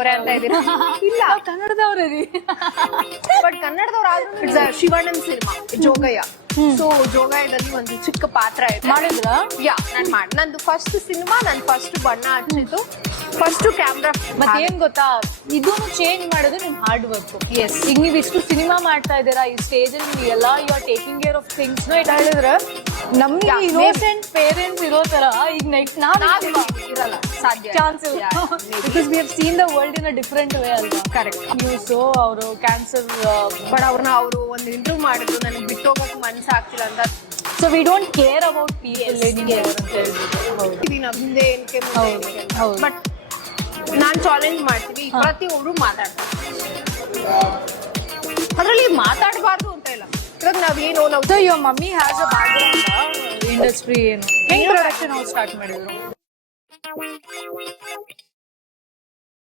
ಕನ್ನಡದವ್ರೆ ಅಂತ ಇದ್ದೀರಾ? ಇಲ್ಲ, ಕನ್ನಡದವ್ರೆ ರೀ. But ಕನ್ನಡದವ್ರಾದ್ರೂ ಶಿವಣ್ಣನ್ cinema Jogayya. ಸೊ ಜೋಗಯ್ಯದಲ್ಲಿ ಒಂದು ಚಿಕ್ಕ ಪಾತ್ರ ಇದೆ. ಮಾಡಿದ್ರಾ? ನಂದು ಫಸ್ಟ್ ಸಿನಿಮಾ, ನಾನು ಫಸ್ಟ್ ಬಣ್ಣ ಹಚ್ಚಿದ್ದು, ಫಸ್ಟ್ ಕ್ಯಾಮ್ರಾ. ಮತ್ತೆ ಏನ್ ಗೊತ್ತಾ, ಇದನ್ನು ಚೇಂಜ್ ಮಾಡೋದು ನಿಮ್ ಹಾರ್ಡ್ ವರ್ಕ್. ಎಸ್, ಈಗ ನೀವ್ ಇಷ್ಟು ಸಿನಿಮಾ ಮಾಡ್ತಾ ಇದ್ದೀರಾ, ಈ ಸ್ಟೇಜ್ ಅಲ್ಲಿ ನೀವು ಎಲ್ಲ you are taking care of things it ಹೇಳಿದ್ರೆ ನಮ್ಗೆ ಇನ್ನೋಸೆಂಟ್ ಪೇರೆಂಟ್ಸ್ ಇರೋ ತರ ಈಗ ನೆಕ್ಸ್ಟ್ ಇರಲ್ಲ, ಸಾಧ್ಯ ಚಾನ್ಸ್ ಇಲ್ಲ. Because we have seen the world in a different way ಅಲ್ವಾ. ಕರೆಕ್ಟ್. ನ್ಯೂಸ್ ಅವರು ಕ್ಯಾನ್ಸರ್, ಬಟ್ ಅವರು ಒಂದು ಇಂಟರ್ವ್ಯೂ ಮಾಡಿದ್ರು, ನನಗೆ ಬಿಟ್ಟು ಹೋಗಕ್ ಮನ್ಸಾಗ್ತಿಲ್ಲ ಅಂತ. So we don't care about people ಅಂತ ಹೇಳ್ಬಿಟ್ಟು. ಹಿಂದೆ ಏನಕ್ಕೆ ಬಟ್ ನಾನ್ ಚಾಲೆಂಜ್ ಮಾಡ್ತೀನಿ, ಪ್ರತಿಯೊಬ್ರು ಮಾತಾಡ್ತಾರೆ. ಅದ್ರಲ್ಲಿ ಮಾತಾಡಬಾರ್ದು ಅಂತ ಇಲ್ಲ. ಇವಾಗ ನಾವೇನೋ so your mummy has a background industry ಏನು ಹೆಂಗ್ ಪ್ರೊಡಕ್ಷನ್ ಅವ್ರು ಸ್ಟಾರ್ಟ್ ಮಾಡಿದ್ರು?